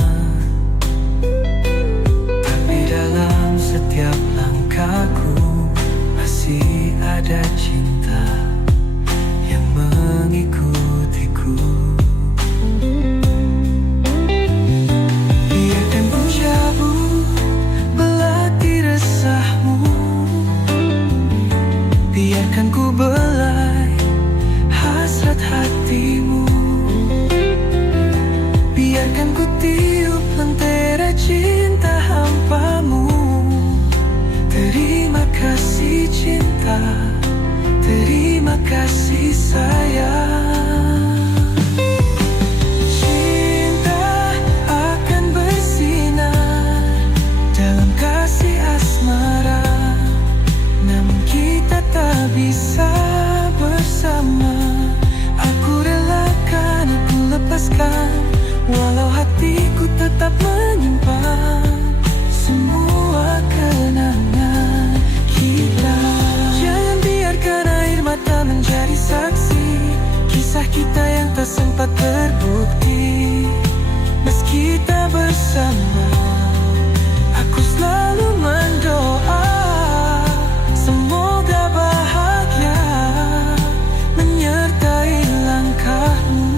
Tapi dalam setiap langkahku masih ada cinta yang mengikutiku. Biarkan ku cabut belati resahmu, biarkan ku belai hasrat hatimu, biarkan ku tiup lentera cinta hampamu. Terima kasih cinta, terima kasih sayang. Cinta akan bersinar dalam kasih asmara, namun kita tak bisa bersama. Aku relakan, aku lepaskan, walau hatiku tetap menyimpan semua kenangan kita. Jangan biarkan air mata menjadi saksi kisah kita yang tak sempat terbukti. Meski kita bersama, aku selalu mendoa semoga bahagia menyertai langkahmu.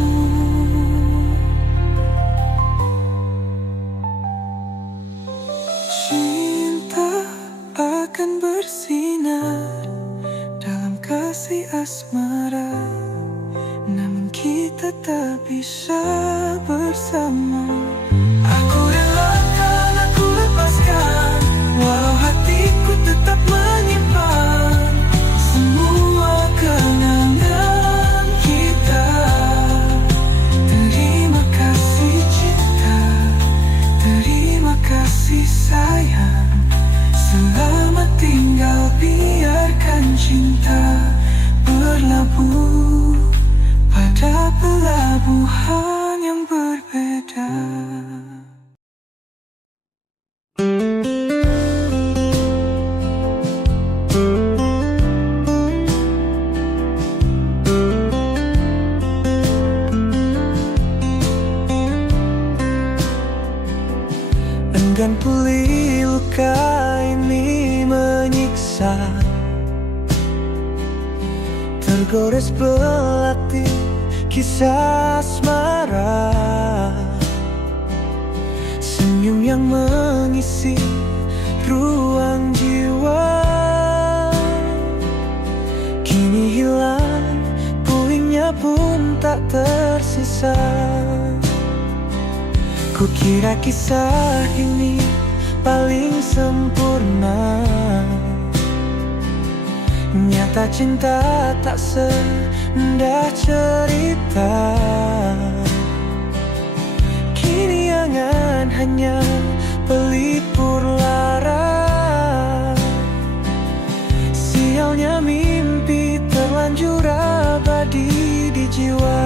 Cinta akan bersinar dalam kasih asmara, namun kita tak bisa bersama. Aku relakan, aku lepaskan, walau hatiku tetap menyimpan semua kenangan kita. Terima kasih cinta, terima kasih sayang. Selamat tinggal, biarkan cinta berlabuh pada pelabuhan yang berbeda. Enggan pulih luka ini menyiksa, tergores belati kisah asmara. Senyum yang mengisi ruang jiwa kini hilang, pulihnya pun tak tersisa. Kukira kisah ini paling sempurna, nyata cinta tak seindah cerita. Kini angan hanya pelipur lara, sialnya mimpi terlanjur abadi di jiwa.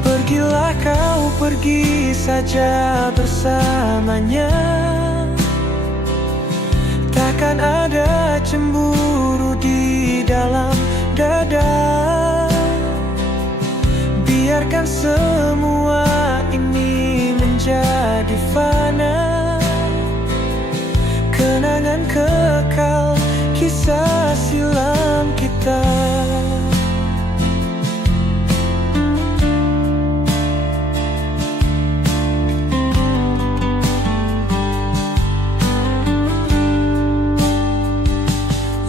Pergilah kau, pergi saja bersamanya, takkan ada cemburu di dalam dada. Biarkan semua ini menjadi fana, kenangan kekal kisah silam kita.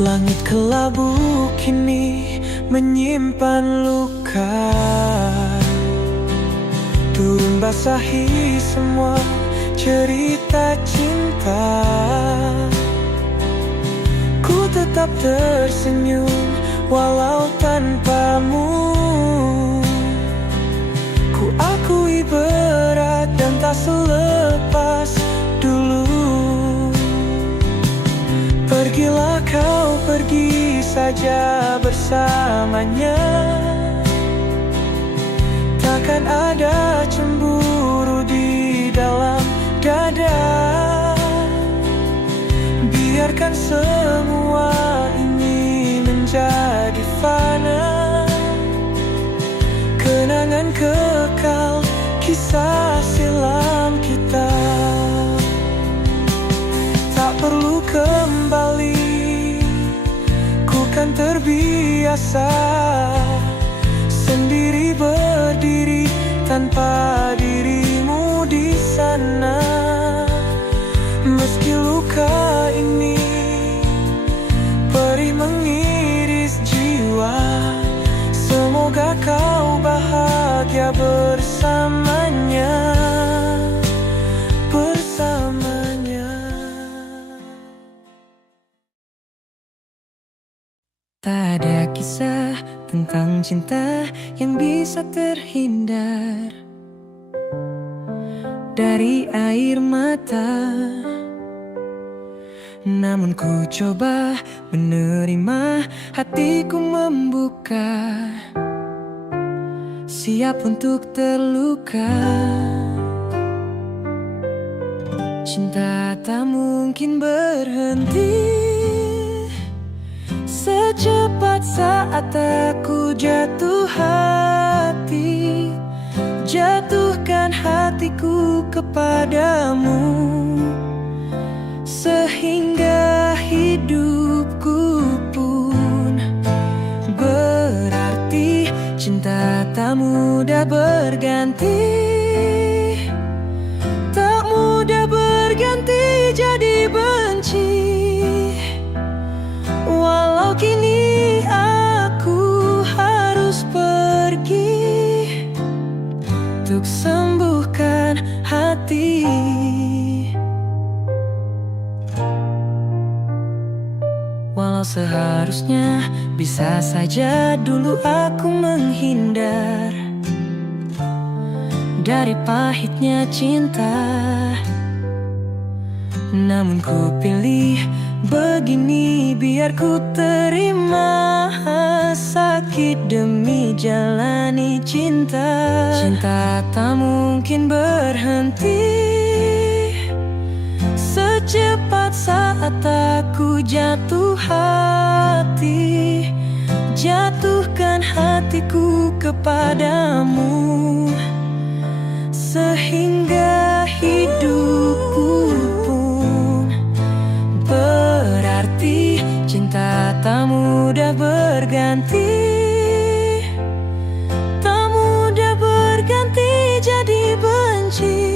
Langit kelabu kini menyimpan luka, turun basahi semua cerita cinta. Ku tetap tersenyum walau tanpamu. Ku akui berat dan tak selepas dulu. saja bersamanya. Takkan ada cemburu di dalam dada. Biarkan semua ini menjadi fana, kenangan kekal kisah silam kita. Tak perlu kembali, ku kan terbiasa sendiri berdiri tanpa dirimu di sana. Meski luka ini perih mengiris jiwa, semoga kau bahagia bersamanya. Tak ada kisah tentang cinta yang bisa terhindar dari air mata. Namun ku coba menerima, hatiku membuka, siap untuk terluka. Cinta tak mungkin berhenti. Secepat saat aku jatuh hati, jatuhkan hatiku kepadamu, sehingga hidupku pun berarti. Cinta tak mudah berganti, tak mudah berganti jadi benci. Walau kini aku harus pergi untuk sembuhkan hati. Walau seharusnya bisa saja dulu aku menghindar dari pahitnya cinta, namun ku pilih begini, biar ku terima sakit demi jalani cinta. Cinta tak mungkin berhenti. Secepat saat aku jatuh hati, jatuhkan hatiku kepadamu, sehingga hidupku pun berarti. Cinta tak mudah berganti, tak mudah berganti jadi benci.